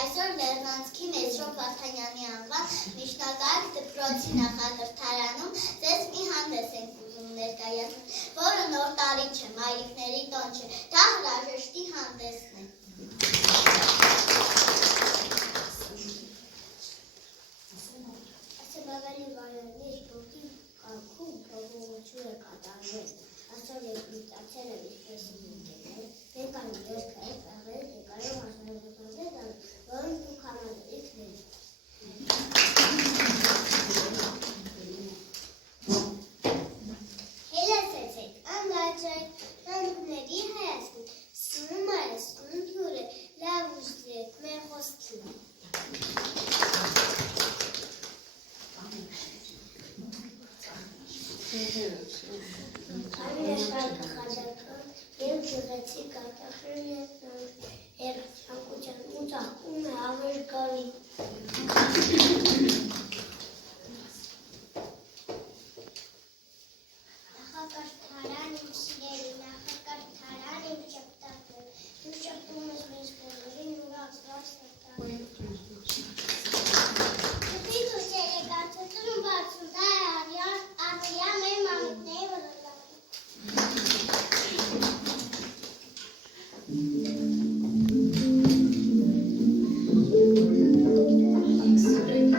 Այսօր Լեռնանցքի Մեծրոպ Վարդանյանի անվան միջնակարգ դպրոցի նախակրթարանում ձեզ մի հանդես ենք ուզում ներկայացնել, որը նոր տարի չէ, մայրիկների տոն չէ, դա հրաժեշտի հանդեսն է։ Ասեբավելի վարյանի սպորտի կարգում փոփոխություն է կատարվել, այսօր եգրիտացել է իսպես ինտերներ, եկան երկայ պաղել, եկարով ասնազոտոնել, որն դուք համազրիք ներիք։ Հելասեցեք, անգաճայք, նանդուների հայասկուն, սնում արը, սնում թուրը, լավ ուժդրեք, մեր խոսքին։ Արի աշխարհը խաչակը և գեղեցիկ կարտախրել և ցանկության ու ծաղկում է ավերգալի։ Նախակարգարան իմ սիրելի, նախակարգարան իմ շպտակը, դու շպտում ես մեզ բոլորին ուրացված սրտակը։ Կպիտ ու չերեկացություն բարձում դա է արվիա մեր մամիկների վլոտակը։ Thank you.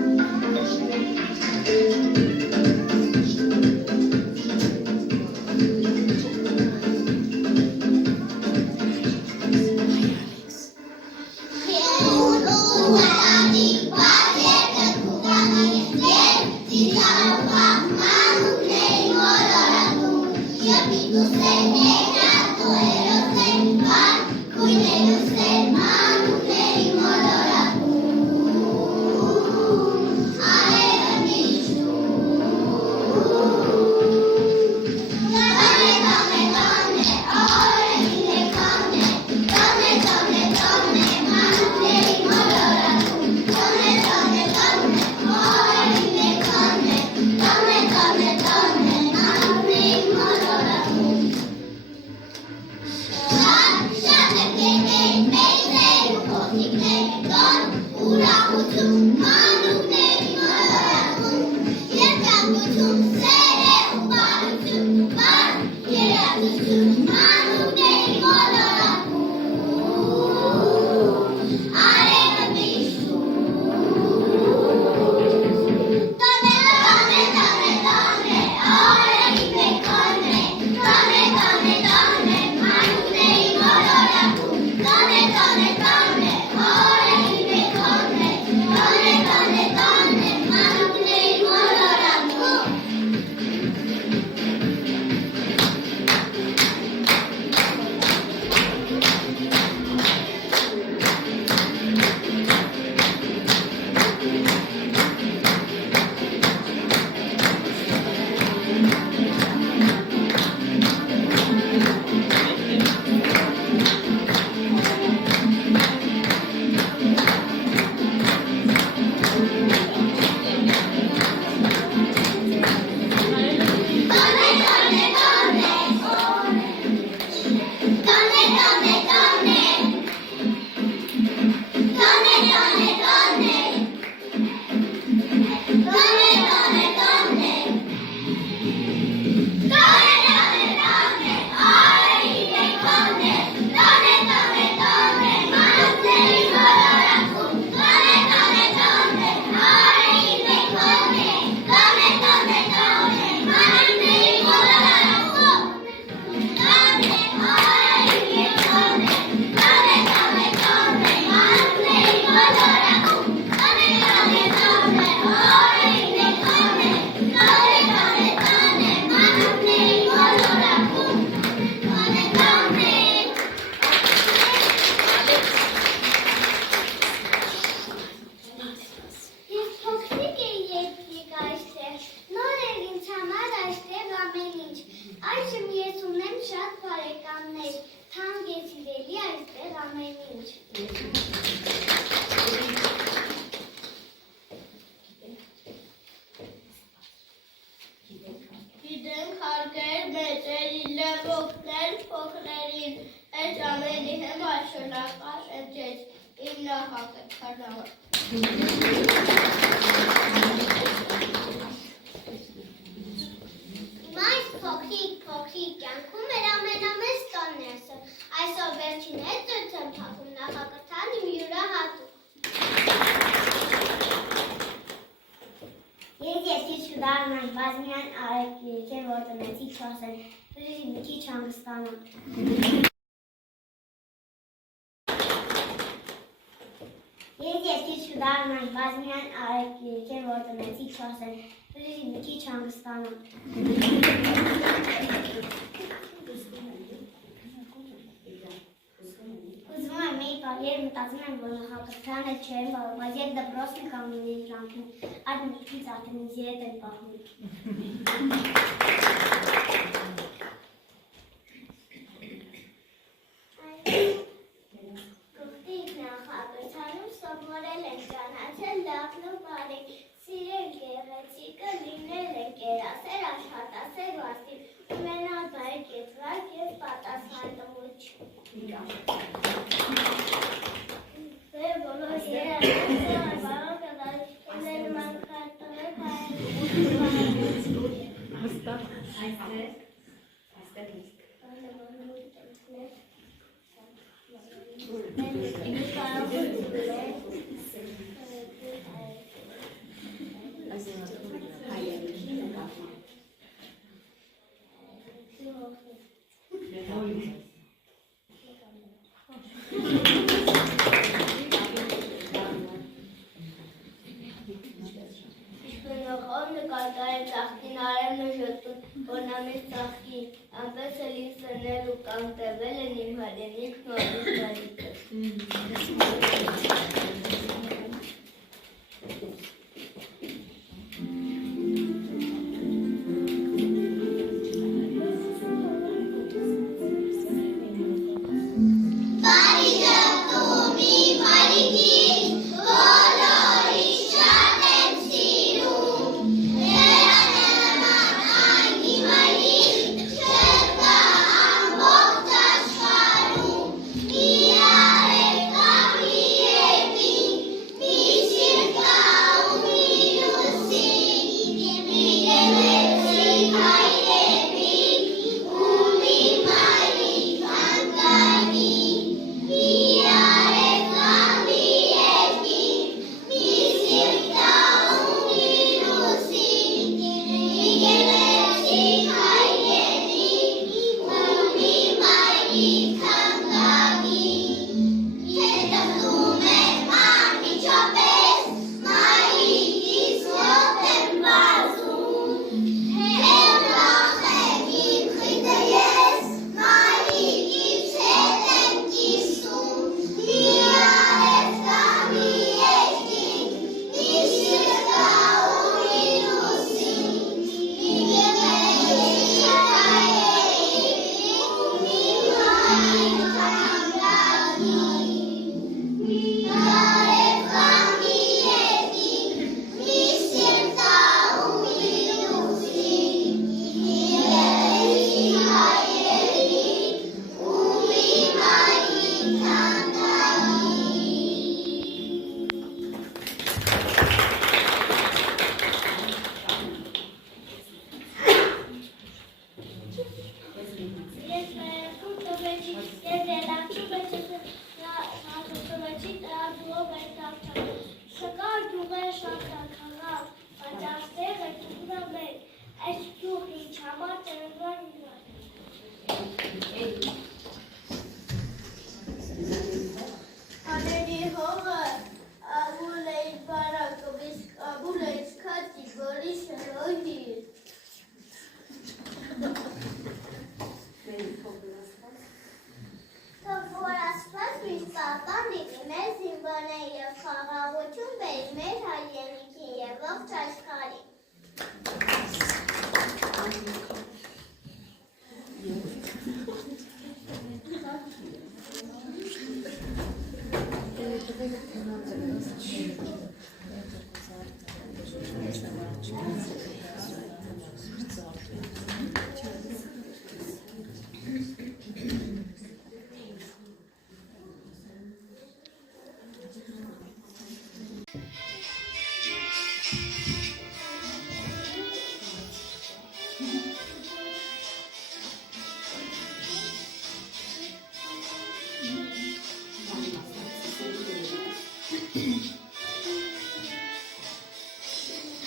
Ich bin noch Ով նկատել ծաղկին արևն ու ժոտուն, որնամից ծաղկին, անպես էլ ինձ սնել ու կանտևել են իմ հայրենիքն ու ամուսնալիքը։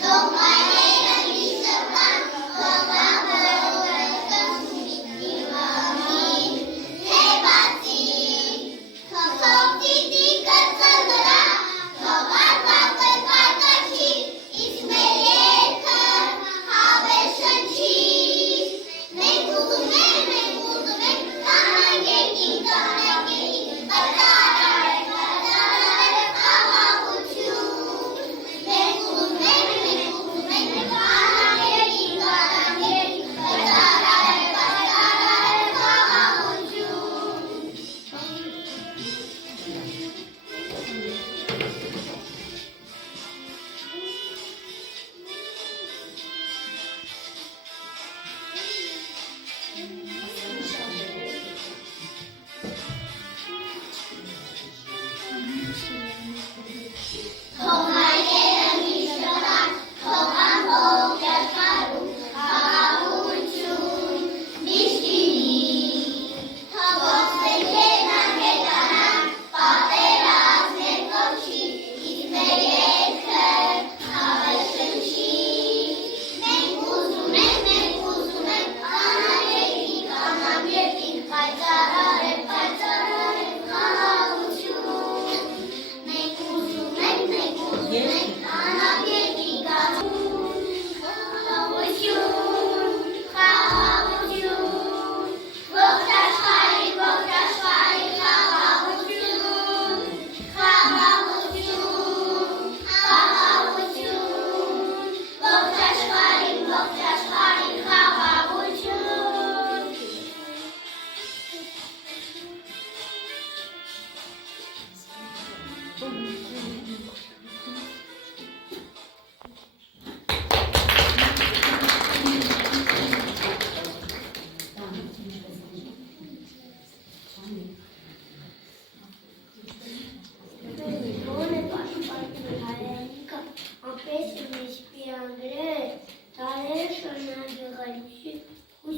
Don't mind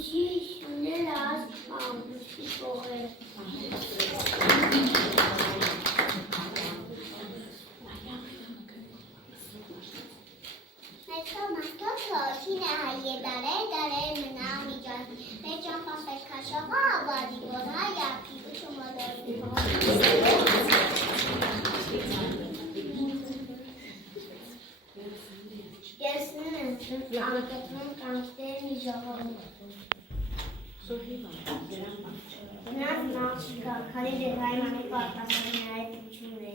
Շուներ ազ ամբուշի կողեր։ Այսօր մարդոց օթին է հայ դարեր մնա միջան, մեր ճամպասեր կաշողա աբադի, որ հայ ապի ուշումոդորի։ Ես նույն անկտվում կանքտերն ի ժողովում։ Նրանց մաղջիկա, քանի դեր հայմանի պարտասարին այդ ուչումն է։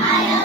Հայոց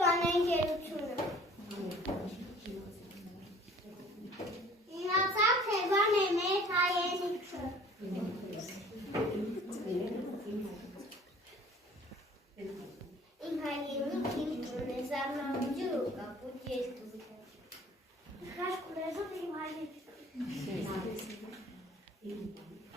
բանագերությունը։ Իմացավ, թե բան է մեր հայրենիքը։ Իմ հայրենիքը իմ զարմանալու ու կապուտ երկուսը։ Քաշ կուրեզով իմ հայրենիքը։ Իմ տանիքը։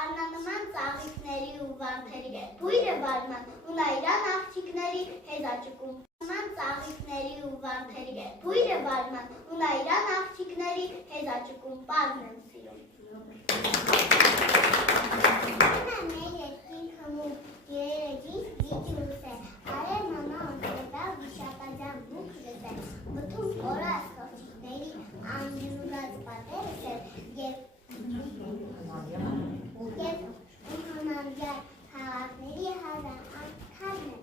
Արնանման ծաղիկների ու վարդերի, բույրը վարման ու նայրան աղջիկների հեզաճկում։ Արնանման ծաղիկների ու վարդերի, բույրը վարման ու նայրան աղջիկների հեզաճկում, պարն եմ սիրում։ Անա մեր երկին հմում, երեջին վիճուս է, արեր մամա ոնտետա վիշապաջան բուկ լս է, բթում օրաս խողջիկների անջուրած պատերս է և ունհանանյար հաղակների հազար անգարն է։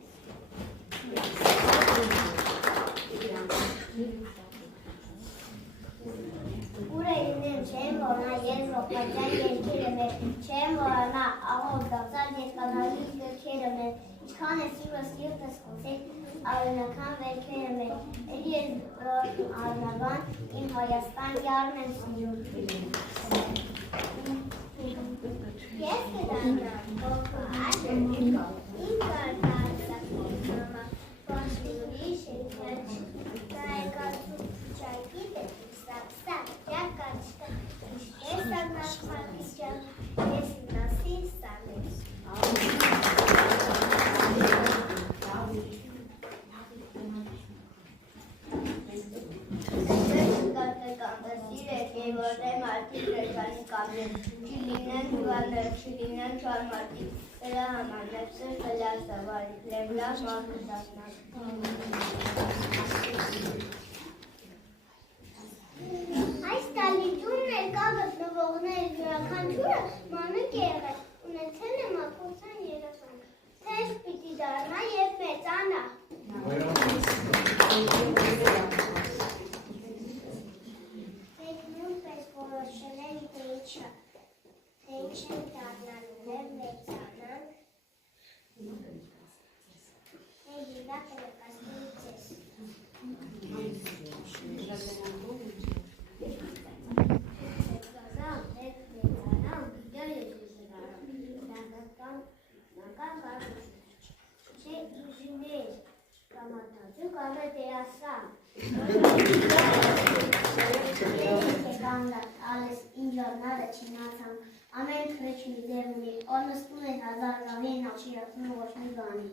Ուր է լինեմ չեմ որնա ես ռոպատյան երկերը մեր, չեմ որնա աղով դացար երկանալիս գրքերը մեր, իչքան է սուրը սիրտս խոսեք արենական վերքերը մեր, էլի ես արնավան իմ Հայաստան յարն եմ սիրում։ Ես կդանամ կողար, իմ կարգարսակ մամա, պաշտուրի շենքաչ, կայկացու ճայկիտ է, սապսակ, ճակաչկա, ես անախմատիջան, ես նասի սանես։ Չլինեն չարմատիկ, դրա համար նեպսեր կլար սավարի, լևլավ մարդը դասնակ։ Այս դալիճում ներկա գտնվողների յուրաքանչյուրը մանուկ է եղել, ունեցել է մաքրության երազանք, թե պիտի դառնա և մեծանա։ Մենք նույնպես որոշել ենք, թե ինչ ենք դառնալու, և մեծանանք, և եղակը նկաստելու ձեզ։ Ամեն քրեչ մի դեր ունի, օրնստուն է 1000 ժամի են աշիրացնում ոչ մի բանի։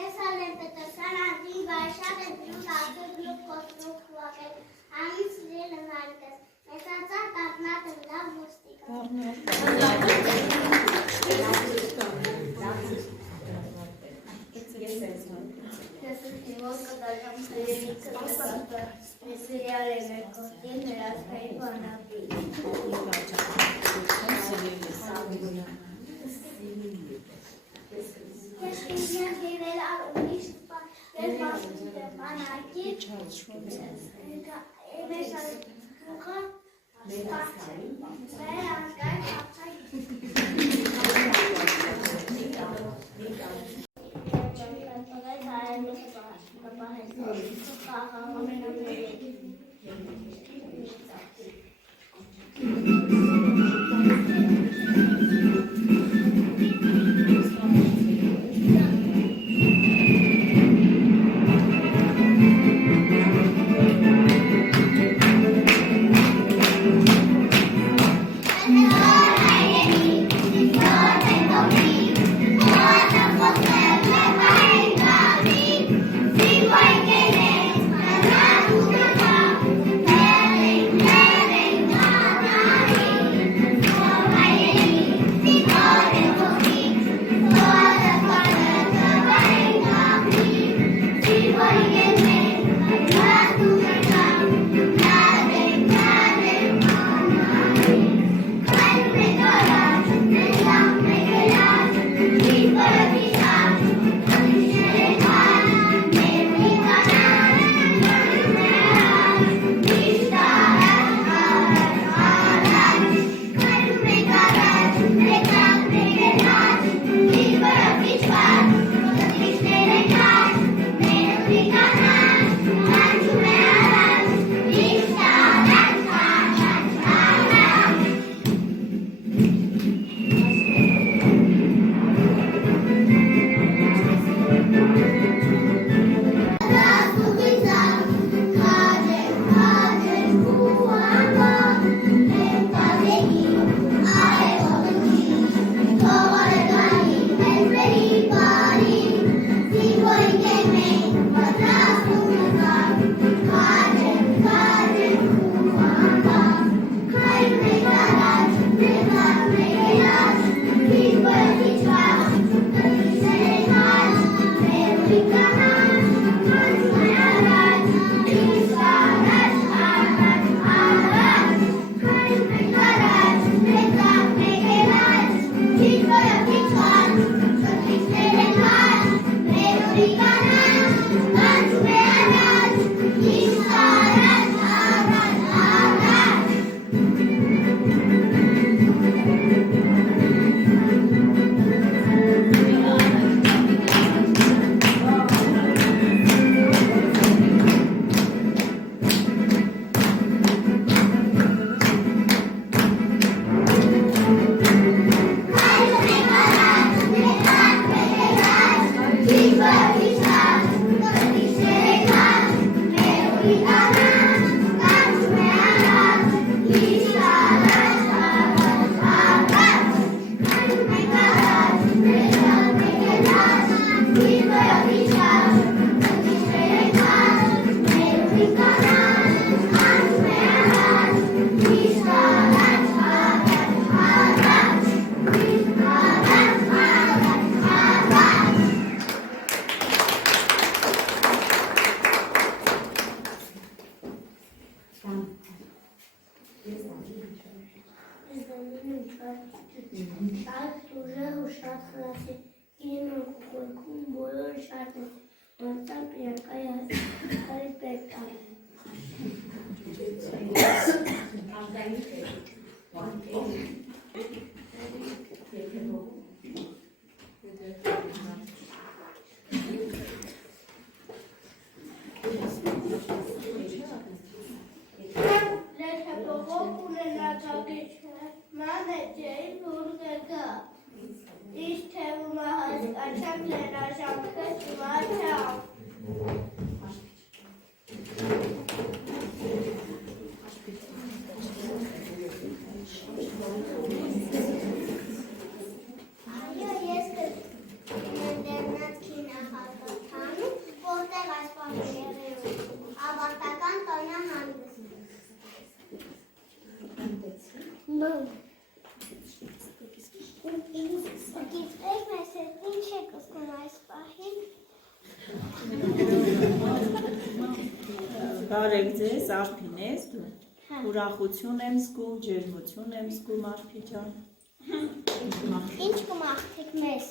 Ես ալեմ պետոսան անդի վայշատ են դրուտ աղջր գլուկ կոսնուկ խուակել, ամին սիրել եմ հարկես, մեծացար տապնատ եմ լավ ոստիկա։ Ես ուսկիվոն կդաժամ սերենիքը սերիալ եմ երկոտին հրասկայի բանապի։ Ես կինյան հիրել ար ունիշ ես մասուտ եմ բանակի εμείς ρούχα σπάσαμε. Πέρα, κάνει Շատ ուժեղ ու շատ խլացի իրեն կուկույքում բոլոր շարդը անցան պիրակայի հասկարի պետար։ Լեթը բողոք ունենակագի չէ, ման է ջեի բուրգը գա, իշ թևումը հասկաչակ լենաշանքը ճմաչավ։ Այո, ես կդեմ դերնատքի նախագծանում, որտեղ այս պահերերում ավարտական տոնահանդես։ Գիտեք մեզ հետ ինչ եք ուզում այս պահին։ Բարև ձեզ, Արփին ես դու։ Ուրախություն եմ զգում, ջերմություն եմ զգում, Արփի ջան։ Ինչ կմաղթեք մեզ։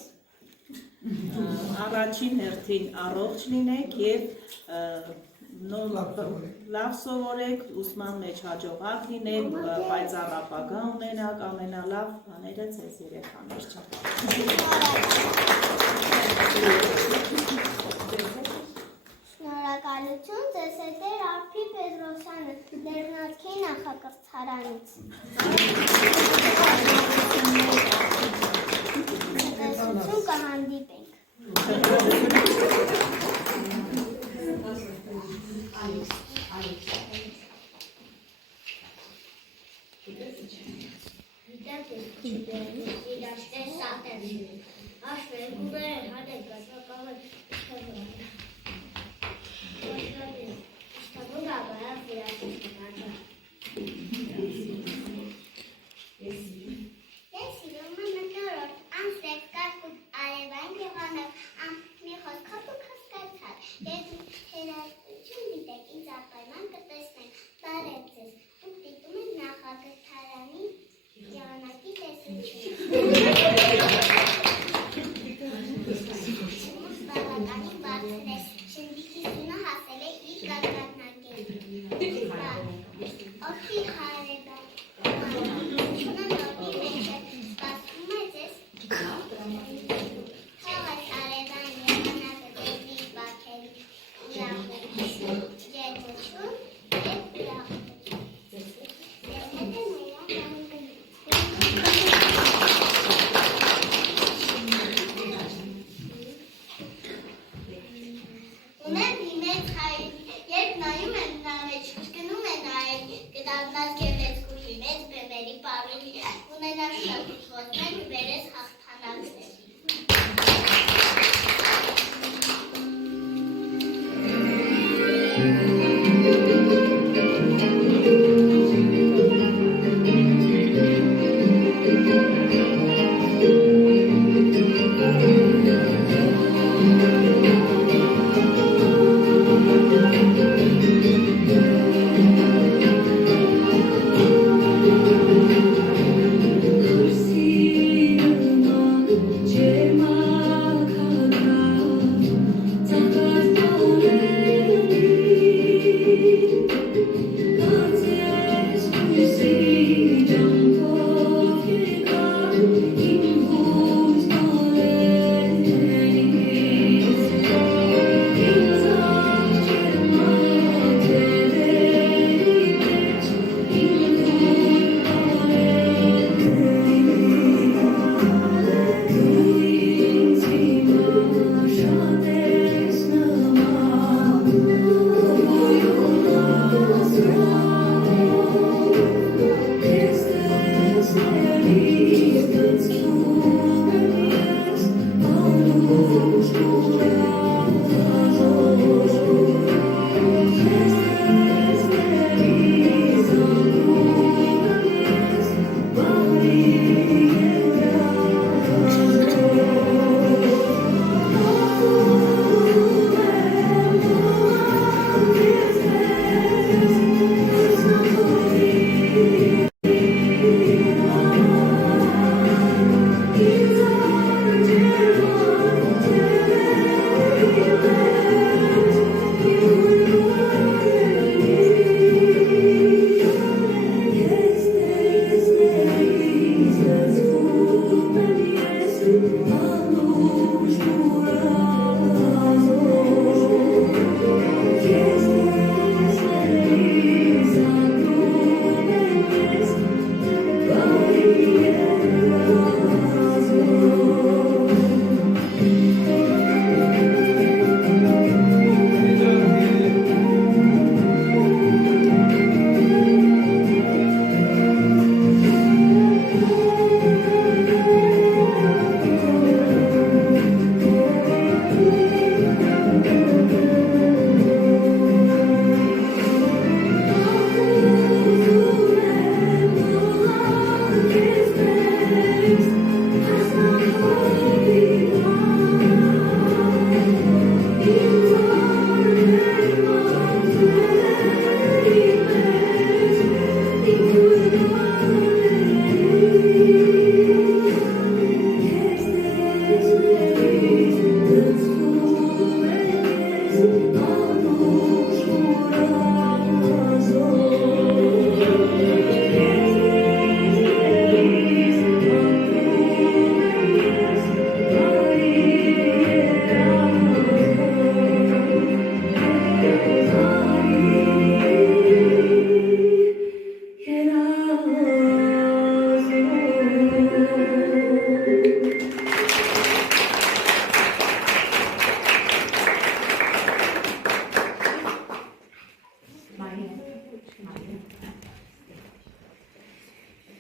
Առաջին հերթին առողջ լինեք եւ լավ սովորեք, ուսման մեջ հաջողակ լինեք, պայծառ ապագա ունենաք, ամենալավ բաները ձեզ երեխաներ չափ։ Շնորհակալություն ձեզ հետ էր Արփի Պետրոսյանը Լեռնատքի նախակրթարանից։ Տեսություն կհանդիպենք։ Ջերմություն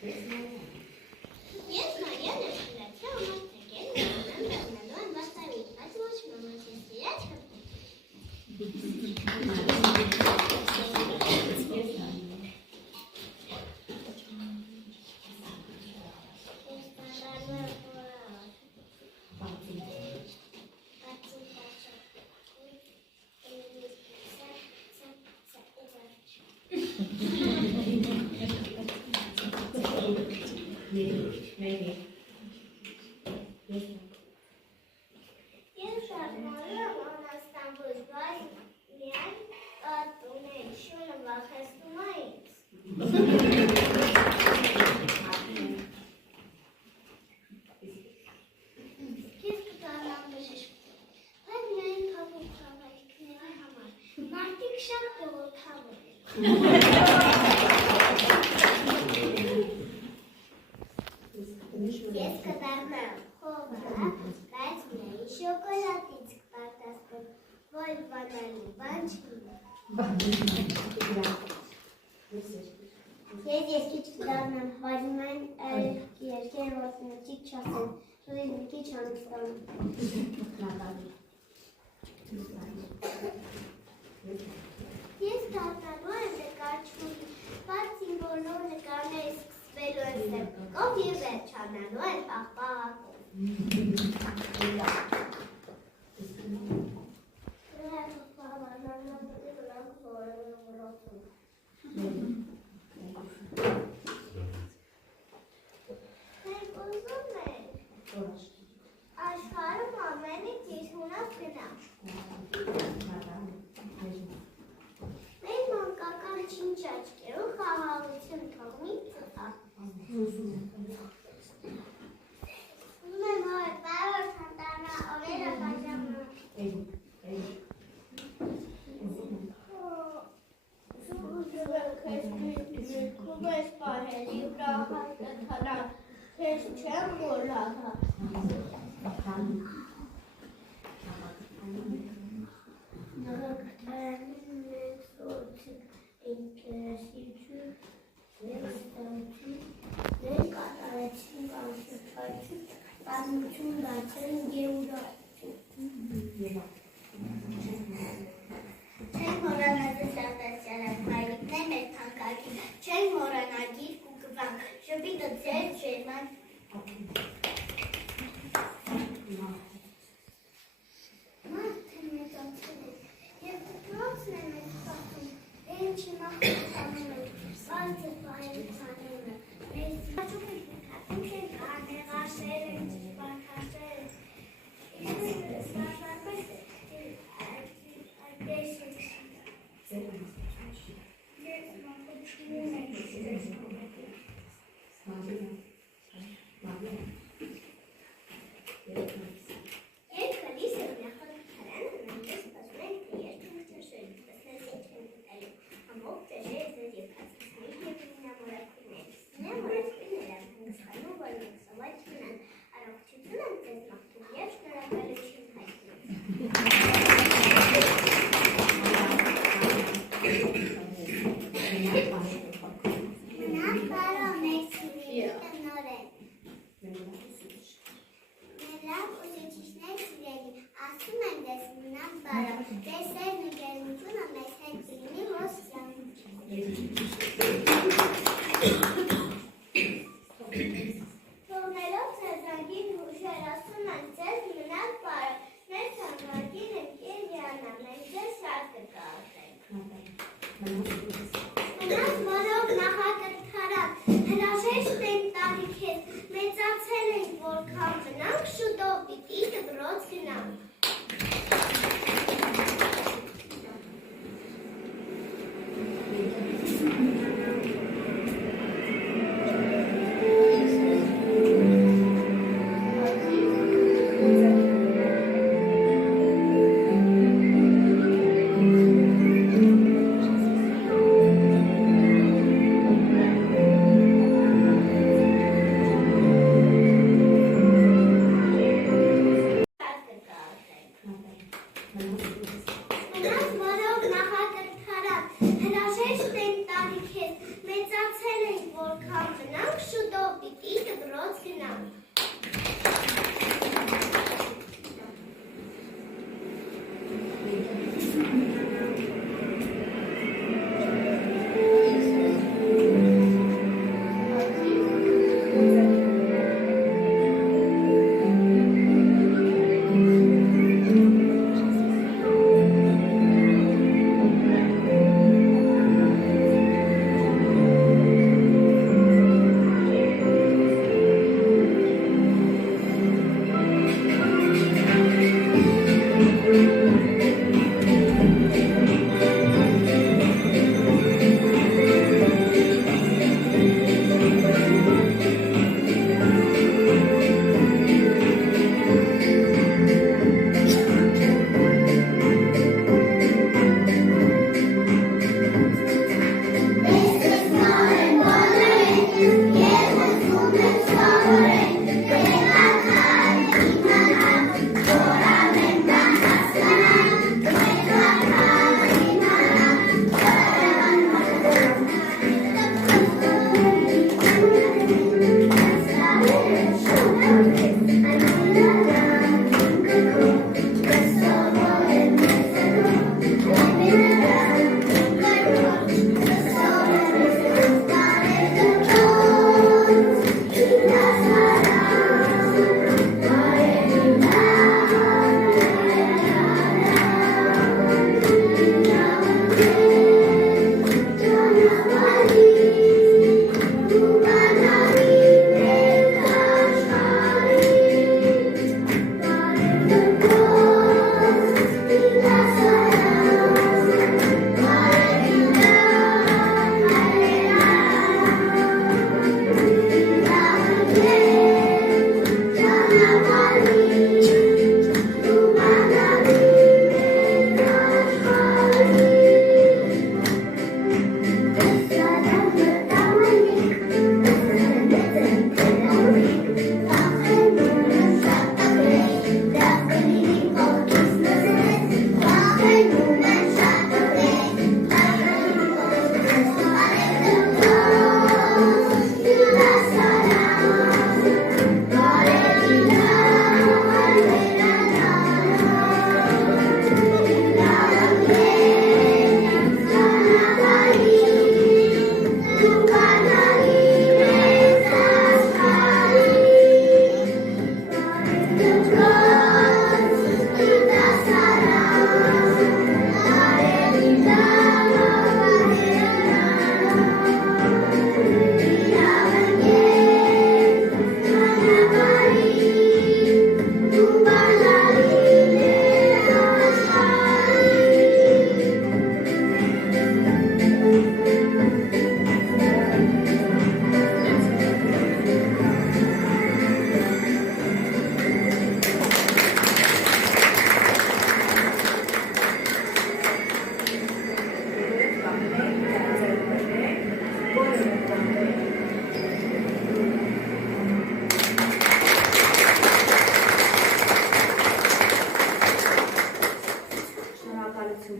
Ես նայել եմ շլացի ամարտեգել, նայել բեղնելու են բաստարի, բայց ոչ մամաս ես իրաց հպտի։ Ես շարժմալու եմ անաստանվուց, բայց միայն տունեն շունը վախեցնում է ինձ։ Ես կտանամ բժիշկ, բայց միայն փակում խավայքների համար, մարդիկ շատ բողոքավոր են։ Ես կդառնամ խովը, բայց միայն շոկոլադից կպարտասկում, որ բանալի բան չունի։ Ես քիչ կդառնամ, բայց միայն երկեր ոտնոջիկ չասեմ, թույլ մի քիչ անստանում։ Ես դառնալու եմ նկարչուհի, բայց իմ բոլոր նկարները սկսվելու են սեպկով և վերջանալու են պաղպաղակով։ Մենք ուզում ենք աշխարհում ամեն ինչ իր հունով գնա։ Մեր մանկական չինչաճկերում խաղաղություն թողնի ծխա։ Ուզում եմ որ բարոր թանտանա օրերը բաժամը։ Ուզում եմ քեզ միրքում ես պահել, իմ ռահատը թանան, քեզ չեմ մոլադա։ Նրակթարանում մեկ սոցիկ ինտերեսիություն, մեկ ստանություն, մեկ կատարեցին կանսուպացություն, պատմություն դարձեն գեուրացություն։ Չենք մորանա ձեզ արտասյալակ մայրիկներ մեր թանկագին, չենք մորանա գիրք ու գվանք, շպիտը ձեր ջերման մարդը մեծացել է, և դպրոցն է մեզ խախում, ինչի մախտանում է, բարձր պայրուցանում է, մեզ հաճուկ ենք նկատում ենք անեղաշեր են, բարկաշեր են, իսկ սարշարպես այդպես ենք շիտ։ Ես մախտում ենք սիրես մոմետին։ Երկը լիս եմ նախատարանը, նույնպես սպասում ենք, թե երկը մրճաշորին տեսնես ինչ են գտելու, ամոք ճաշեր ձեզ և կացնենք և նամորակույրներ, նամորակույրներ եմ հանգստանում, որ մենք սովայ չմնան, առողջություն եմ ձեզ մաղթում և շնորհակալություն հայտնում։ Մնաք բարով մեկ սիրելի տնօրեն։ Լավ ուսուցիչներ սիրելի, ասում են դες մնաք բարով, ձեր սերն ու ջերմությունը մեզ հետ լինի ոնց թողնելով ձեզանգին հուշեր, ասում են ձեզ մնաք բարով, մեր թանկագին ընկեր Յանա, մենք ձեզ շատ կկարդենք։ Մնաք բարով նախակրթարան, հրաժեշտ ենք տալի քեզ, մեծացել ենք որքան մնանք, շուտով պիտի դպրոց գնանք։ Մենք շուտով պիտի դպրոց գնանք։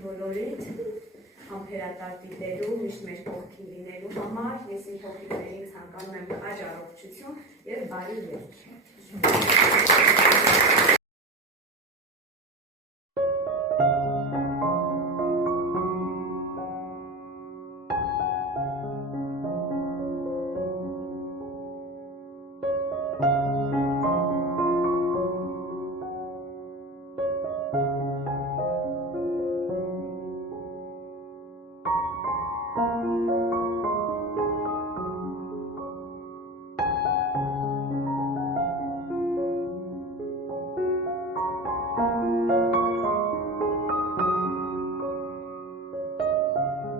բոլորիդ համբերատար դիտելու, միշտ մեր կողքին լինելու համար ես իմ փոքրիկներին ցանկանում եմ քաջ առողջություն եւ բարի վերջ։ Thank you.